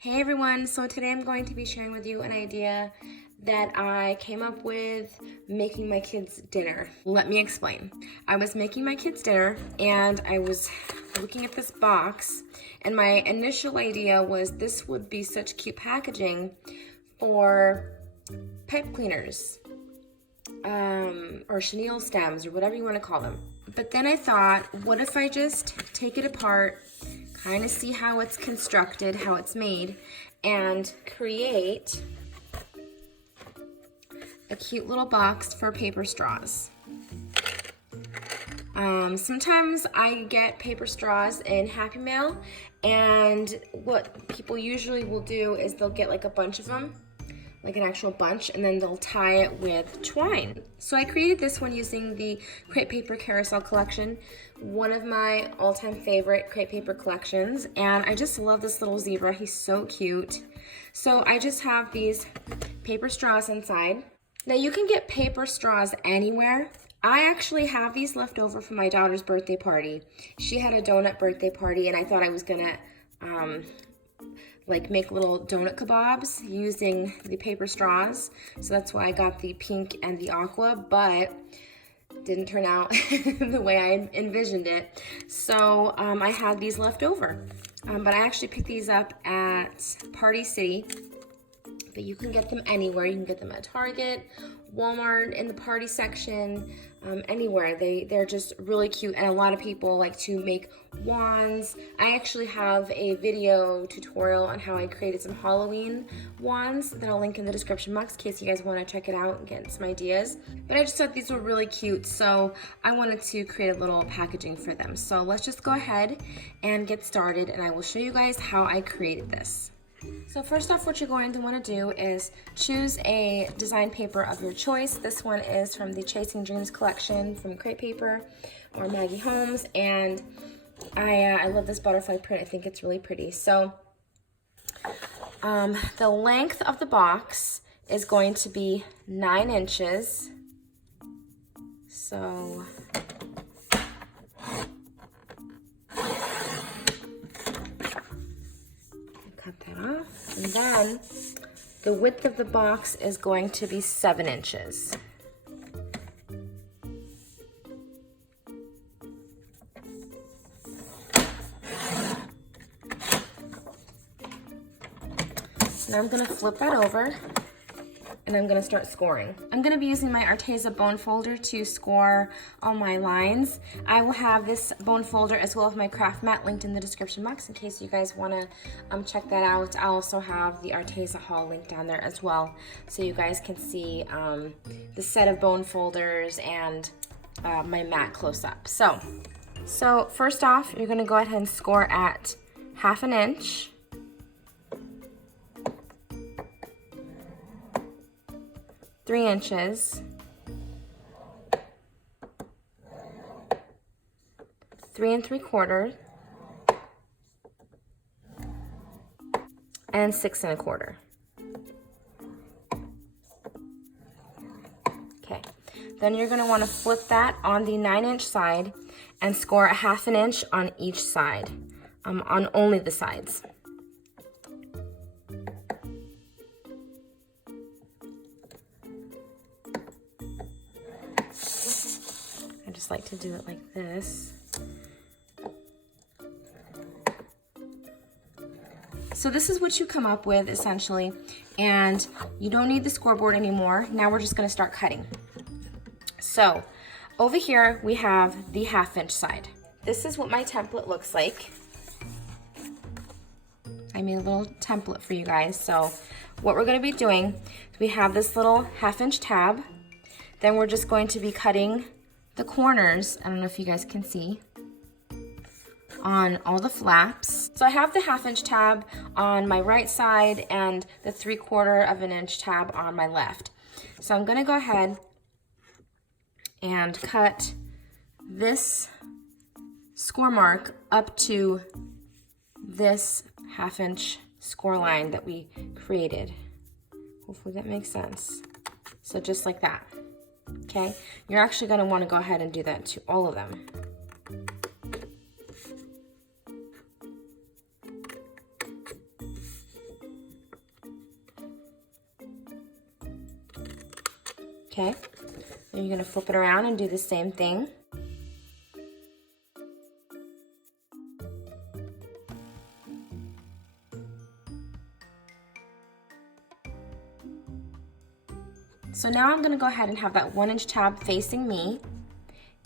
Hey everyone, so today I'm going to be sharing with you an idea that I came up with making my kids dinner. Let me explain. I was making my kids dinner and I was looking at this box, and my initial idea was this would be such cute packaging for pipe cleaners or chenille stems or whatever you want to call them. But then I thought, what if I just take it apart, kind of see how it's constructed, how it's made, and create a cute little box for paper straws. Sometimes I get paper straws in Happy Mail, and what people usually will do is they'll get like a bunch of them, like an actual bunch, and then they'll tie it with twine. So I created this one using the crepe paper carousel collection, one of my all-time favorite crepe paper collections, and I just love this little zebra. He's so cute. So I just have these paper straws inside. Now you can get paper straws anywhere. I actually have these left over from my daughter's birthday party. She had a donut birthday party, and I thought I was gonna like make little donut kebabs using the paper straws. So that's why I got the pink and the aqua, but didn't turn out the way I envisioned it. So I had these left over. But I actually picked these up at Party City. But you can get them anywhere. You can get them at Target, Walmart, in the party section, anywhere. They're just really cute, and a lot of people like to make wands. I actually have a video tutorial on how I created some Halloween wands that I'll link in the description box in case you guys want to check it out and get some ideas. But I just thought these were really cute, so I wanted to create a little packaging for them. So let's just go ahead and get started, and I will show you guys how I created this. So first off, what you're going to want to do is choose a design paper of your choice. This one is from the Chasing Dreams collection from Crepe Paper or Maggie Holmes, and I love this butterfly print. I think it's really pretty. So the length of the box is going to be 9 inches. So cut that off, and then the width of the box is going to be 7 inches. Now I'm going to flip that over, and I'm going to start scoring. I'm going to be using my Arteza bone folder to score all my lines. I will have this bone folder as well as my craft mat linked in the description box in case you guys want to check that out. I'll also have the Arteza haul linked down there as well, so you guys can see the set of bone folders and my mat close up. So first off, you're going to go ahead and score at 1/2 inch. 3 inches, 3 3/4, and 6 1/4. Okay, then you're going to want to flip that on the 9-inch side and score 1/2 inch on each side, on only the sides. I just like to do it like this. So this is what you come up with essentially, and you don't need the scoreboard anymore. Now we're just going to start cutting. So over here we have the 1/2 inch side. This is what my template looks like. I made a little template for you guys. So what we're going to be doing is we have this little 1/2 inch tab. Then we're just going to be cutting the corners, I don't know if you guys can see, on all the flaps. So I have the 1/2 inch tab on my right side and the 3/4 inch tab on my left. So I'm gonna go ahead and cut this score mark up to this 1/2 inch score line that we created. Hopefully that makes sense. So just like that. Okay, you're actually going to want to go ahead and do that to all of them. Okay, then you're gonna flip it around and do the same thing. So now I'm gonna go ahead and have that 1-inch tab facing me,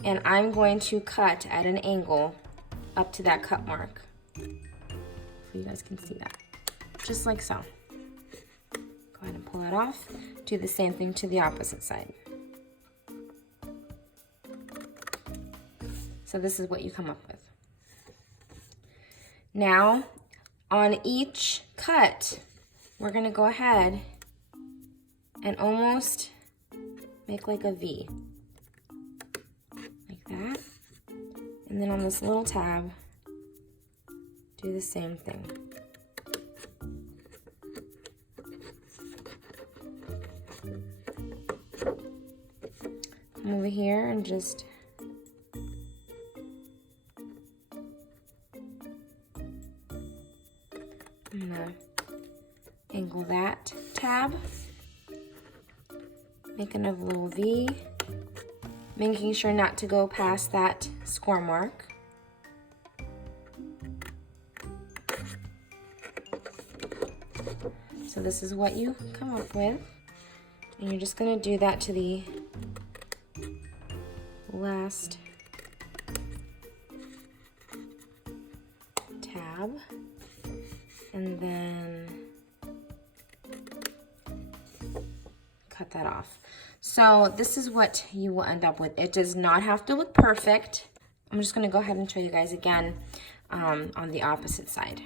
and I'm going to cut at an angle up to that cut mark. So you guys can see that, just like so. Go ahead and pull that off. Do the same thing to the opposite side. So this is what you come up with. Now, on each cut, we're gonna go ahead and almost make like a V, like that. And then on this little tab, do the same thing. Come over here and just I'm gonna angle that tab, making a little V, making sure not to go past that score mark. So this is what you come up with, and you're just gonna do that to the last tab, and then cut that off. So this is what you will end up with. It does not have to look perfect. I'm just gonna go ahead and show you guys again on the opposite side.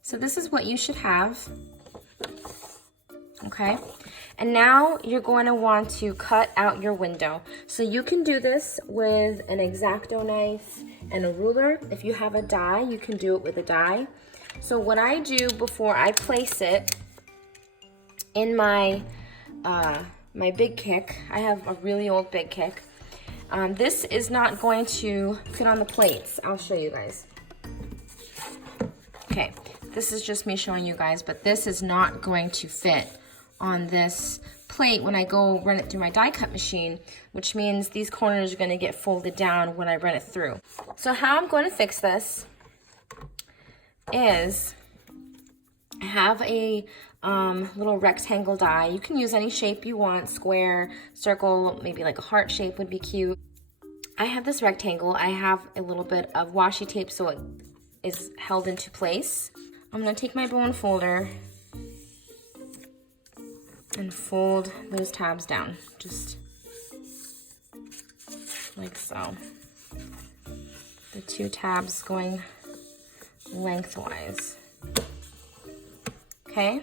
So this is what you should have, okay? And now you're going to want to cut out your window. So you can do this with an X-Acto knife and a ruler. If you have a die, you can do it with a die. So what I do before I place it in my my big kick, I have a really old big kick. This is not going to fit on the plates. I'll show you guys. Okay, this is just me showing you guys, but this is not going to fit on this plate when I go run it through my die cut machine, which means these corners are going to get folded down when I run it through. So how I'm going to fix this is I have a little rectangle die. You can use any shape you want, square, circle, maybe like a heart shape would be cute. I have this rectangle. I have a little bit of washi tape so it is held into place. I'm gonna take my bone folder and fold those tabs down, just like so. The two tabs going lengthwise. Okay.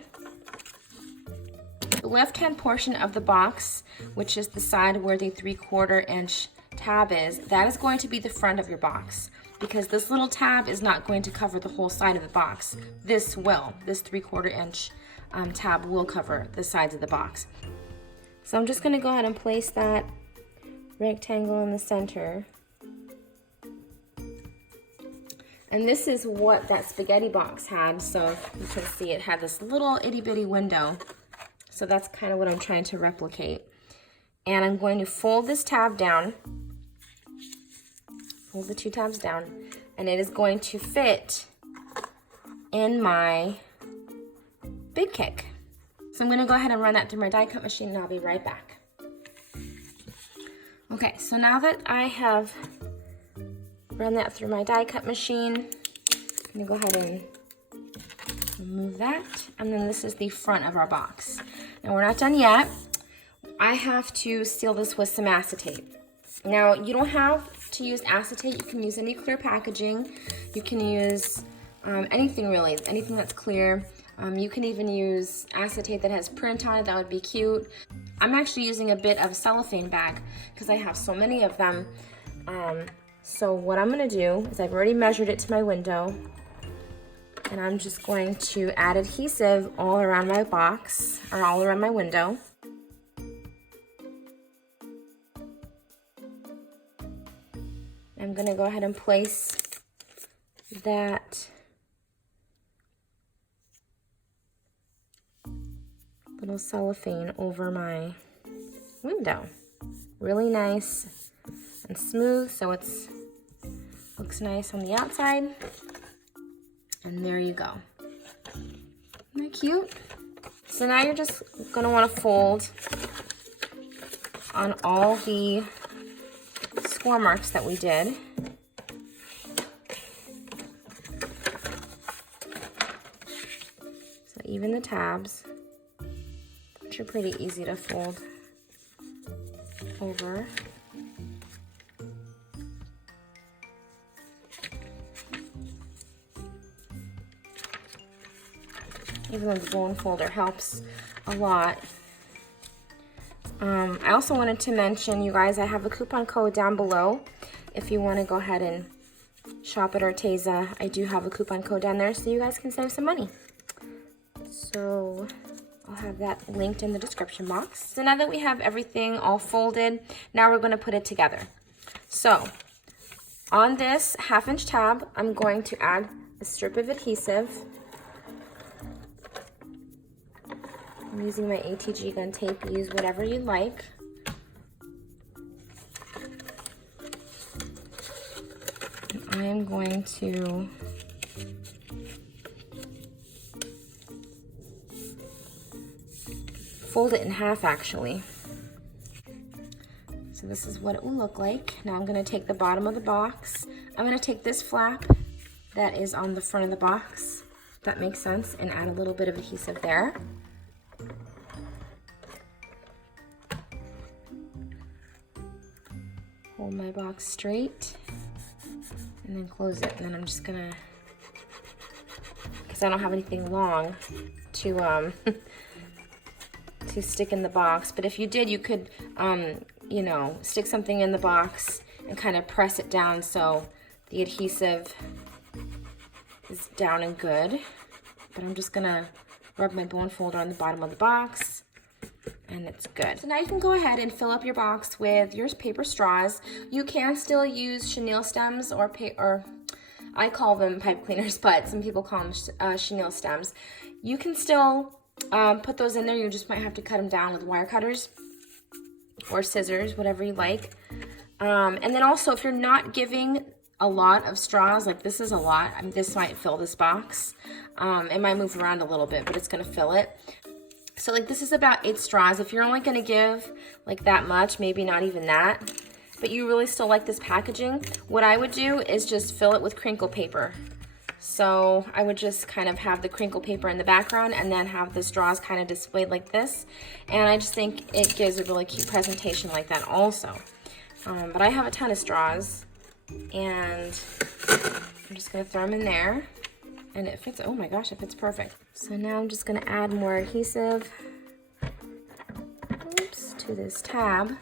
The left-hand portion of the box, which is the side where the 3/4 inch tab is, that is going to be the front of your box, because this little tab is not going to cover the whole side of the box. This will. This 3/4 inch tab will cover the sides of the box. So I'm just going to go ahead and place that rectangle in the center. And this is what that spaghetti box had. So you can see it had this little itty bitty window. So that's kind of what I'm trying to replicate. And I'm going to fold this tab down. Fold the two tabs down, and it is going to fit in my big kick. So I'm gonna go ahead and run that through my die cut machine, and I'll be right back. Okay, so now that I have run that through my die cut machine, I'm gonna go ahead and remove that, and then this is the front of our box. Now we're not done yet. I have to seal this with some acetate. Now you don't have to use acetate. You can use any clear packaging. You can use anything really, anything that's clear. You can even use acetate that has print on it. That would be cute. I'm actually using a bit of a cellophane bag because I have so many of them. So what I'm gonna do is I've already measured it to my window. And I'm just going to add adhesive all around my box, or all around my window. I'm going to go ahead and place that little cellophane over my window. Really nice and smooth, so it's looks nice on the outside. And there you go. Isn't that cute? So now you're just gonna want to fold on all the score marks that we did. So even the tabs, which are pretty easy to fold over. Even though the bone folder helps a lot. I also wanted to mention, you guys, I have a coupon code down below. If you want to go ahead and shop at Arteza, I do have a coupon code down there so you guys can save some money. So I'll have that linked in the description box. So now that we have everything all folded, now we're going to put it together. So on this 1/2" tab, I'm going to add a strip of adhesive. I'm using my ATG gun tape. Use whatever you like. And I am going to fold it in half, actually. So this is what it will look like. Now I'm going to take the bottom of the box. I'm going to take this flap that is on the front of the box, if that makes sense, and add a little bit of adhesive there. Hold my box straight and then close it. And then I'm just gonna, because I don't have anything long to to stick in the box, but if you did, you could you know, stick something in the box and kind of press it down so the adhesive is down and good. But I'm just gonna rub my bone folder on the bottom of the box, and it's good. So now you can go ahead and fill up your box with your paper straws. You can still use chenille stems or I call them pipe cleaners, but some people call them chenille stems. You can still put those in there. You just might have to cut them down with wire cutters or scissors, whatever you like. And then also, if you're not giving a lot of straws, like this is a lot, I mean, this might fill this box. It might move around a little bit, but it's gonna fill it. So like this is about 8 straws. If you're only gonna give like that much, maybe not even that, but you really still like this packaging, what I would do is just fill it with crinkle paper. So I would just kind of have the crinkle paper in the background and then have the straws kind of displayed like this. And I just think it gives a really cute presentation like that also. But I have a ton of straws and I'm just gonna throw them in there. And it fits, oh my gosh, it fits perfect. So now I'm just gonna add more adhesive, oops, to this tab.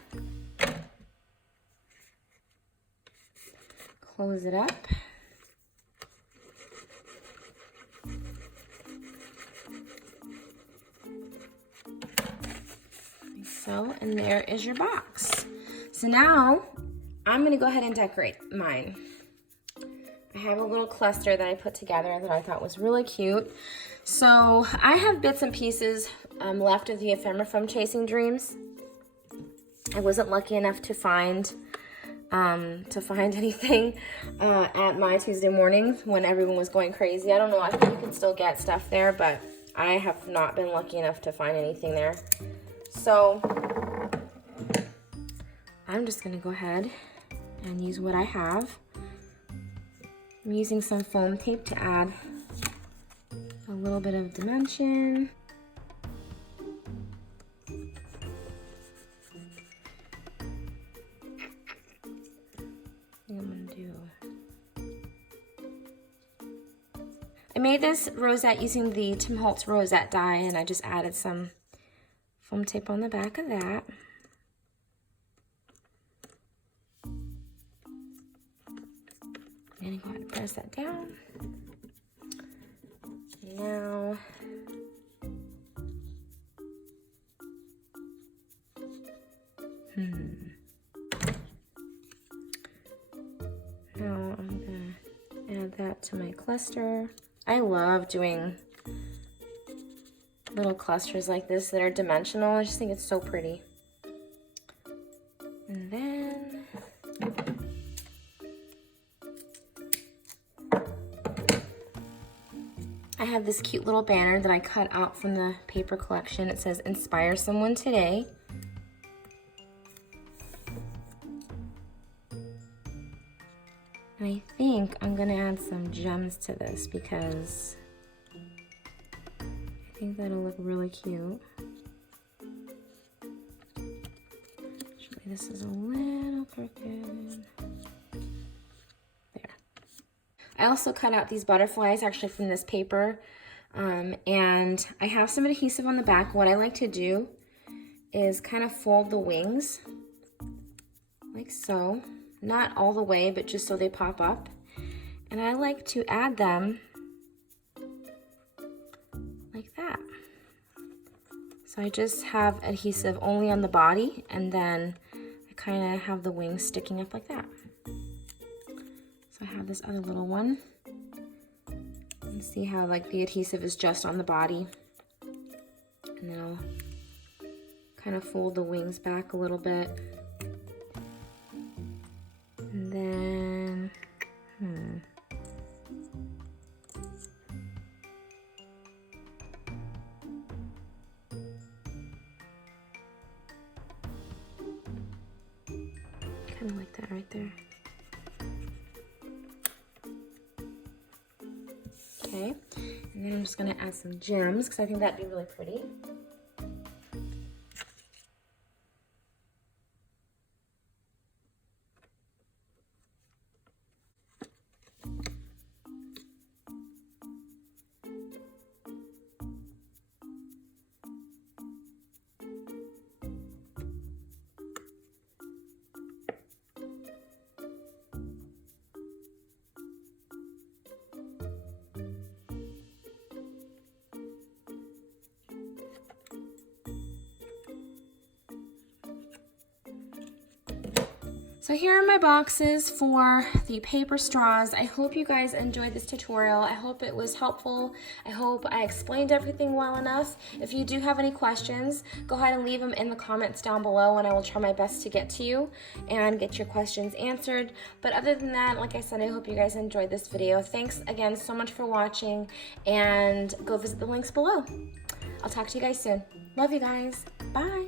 Close it up. Like so, and there is your box. So now I'm gonna go ahead and decorate mine. I have a little cluster that I put together that I thought was really cute. So I have bits and pieces left of the ephemera from Chasing Dreams. I wasn't lucky enough to find anything at my Tuesday mornings when everyone was going crazy. I don't know, I think you can still get stuff there, but I have not been lucky enough to find anything there. So I'm just gonna go ahead and use what I have. I'm using some foam tape to add a little bit of dimension. I made this rosette using the Tim Holtz rosette die, and I just added some foam tape on the back of that. I'm gonna go ahead and press that down. Now, now I'm gonna add that to my cluster. I love doing little clusters like this that are dimensional. I just think it's so pretty. And then I have this cute little banner that I cut out from the paper collection. It says, "Inspire someone today." And I think I'm gonna add some gems to this because I think that'll look really cute. Actually, this is a little crooked. There. I also cut out these butterflies actually from this paper. And I have some adhesive on the back. What I like to do is kind of fold the wings like so. Not all the way, but just so they pop up. And I like to add them like that. So I just have adhesive only on the body, and then I kind of have the wings sticking up like that. So I have this other little one. And see how like the adhesive is just on the body. And then I'll kind of fold the wings back a little bit. And then, kind of like that right there. Okay, and then I'm just gonna add some gems because I think that'd be really pretty. So here are my boxes for the paper straws. I hope you guys enjoyed this tutorial. I hope it was helpful. I hope I explained everything well enough. If you do have any questions, go ahead and leave them in the comments down below and I will try my best to get to you and get your questions answered. But other than that, like I said, I hope you guys enjoyed this video. Thanks again so much for watching, and go visit the links below. I'll talk to you guys soon. Love you guys. Bye.